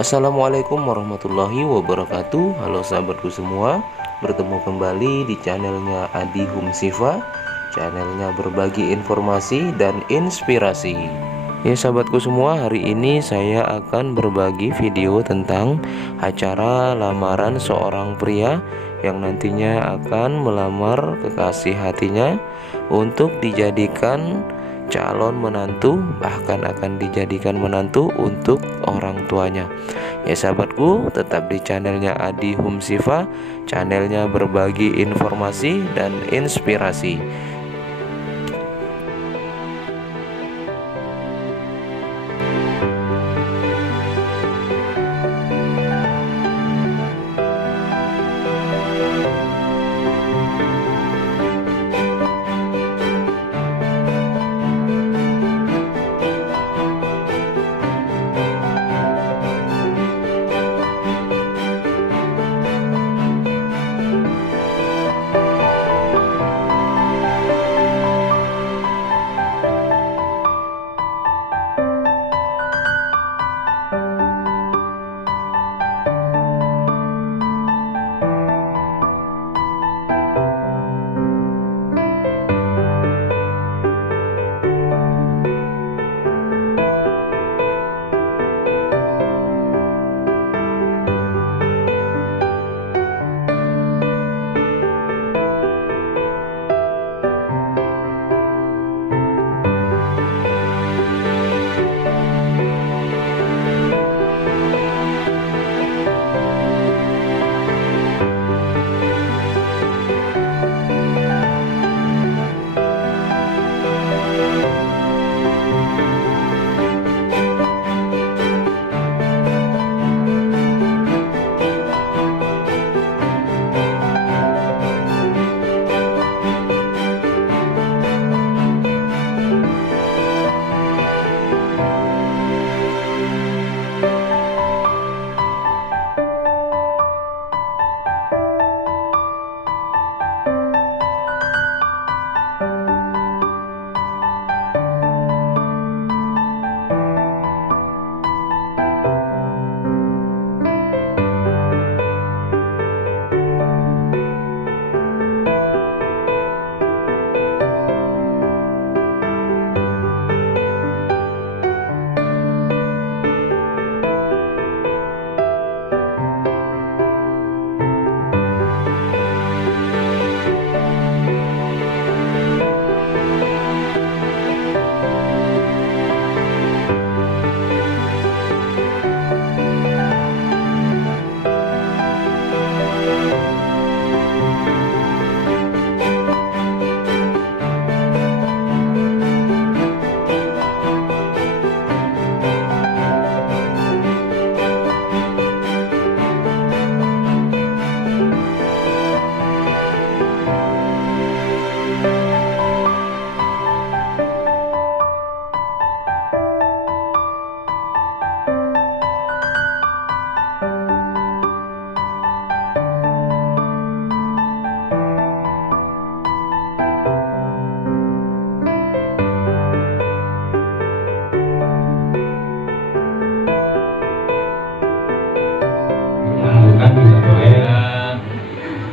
Assalamualaikum warahmatullahi wabarakatuh. Halo sahabatku semua, bertemu kembali di channelnya Adi Humsifa, channelnya berbagi informasi dan inspirasi. Ya sahabatku semua, hari ini saya akan berbagi video tentang acara lamaran seorang pria yang nantinya akan melamar kekasih hatinya untuk dijadikan calon menantu, bahkan akan dijadikan menantu untuk orang tuanya. Ya sahabatku, tetap di channelnya Adi Humsifa, channelnya berbagi informasi dan inspirasi.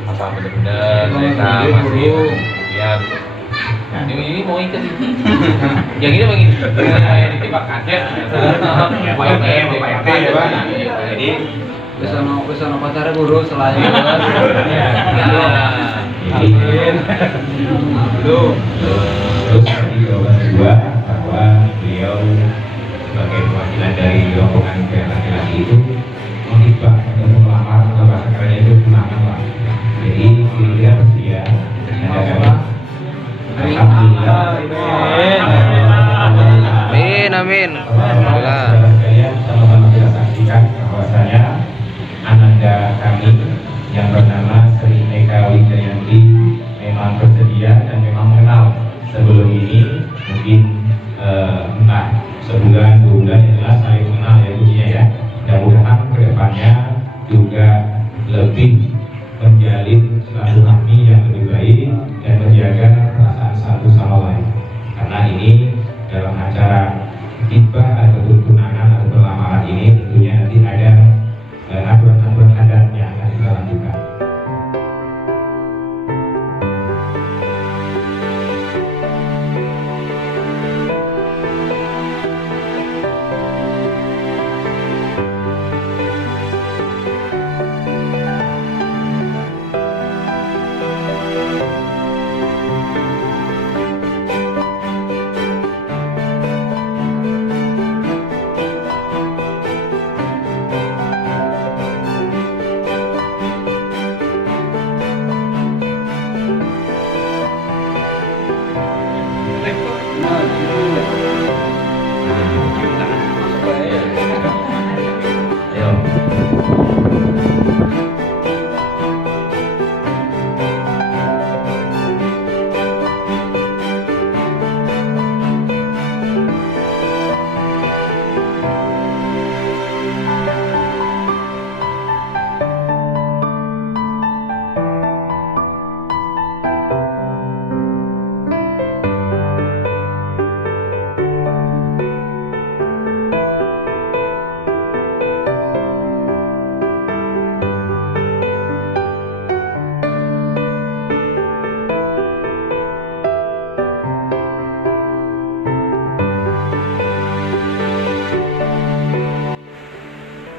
Apa benar-benar mereka masih lihat ini mau ikat ini yang ini begini yang ditembak kaget jadi pesan pacarnya guru selain terus dua bahwa beliau sebagai perwakilan dari rombongan laki-laki itu menghibah atau melamar atau bahasa kerennya itu tunangan lah. Jadi dia bersedia. Alhamdulillah. Amin amin. Alhamdulillah. Saya sama-sama kita saksikan bahwasanya ananda kami yang bernama Sri Eka Wijayanti memang bersedia dan memang mengenal sebelum ini mungkin entah sebulan, 2 bulan yang jelas saling mengenal ya kuncinya ya. Mudah-mudahan kedepannya juga lebih menjalin silaturahmi yang lebih baik dan menjaga perasaan satu sama lain. Karena ini dalam acara khitbah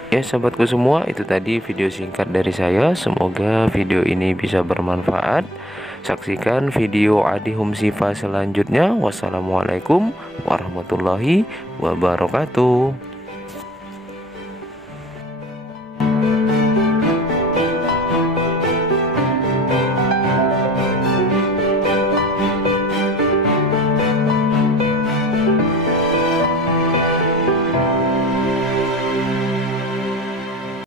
Ya sahabatku semua, itu tadi video singkat dari saya. Semoga video ini bisa bermanfaat. Saksikan video Adi Hum Sifa selanjutnya. Wassalamualaikum warahmatullahi wabarakatuh.